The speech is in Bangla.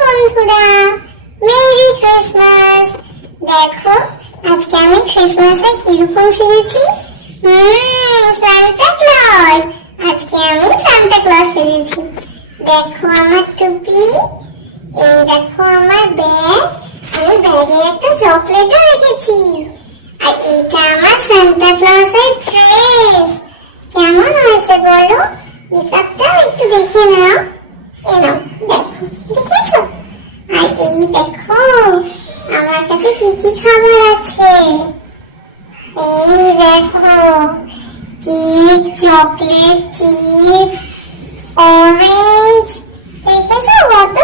বন্ধুরা, মেরি ক্রিসমাস। দেখো আজকে আমি ক্রিসমাসে কিরকম সেজেছি। Santa Claus. আজকে আমি সান্তা ক্লজ সেজেছি। দেখো আমার টুপি, এই দেখো আমার ব্যাগ, আমি ব্যাগে একটা চকলেটও রেখেছি। আর এটা আমার সান্তা ক্লজের ড্রেস। কেমন হয়েছে বলো? মেকআপটা একটু দেখে নাও। এই নাও, দেখো, দেখেছো? আর এই দেখো আমার কাছে কি কি খাবার আছে। এই দেখো, কেক, চকলেট, চিপস, অরেঞ্জ। দেখেছো কত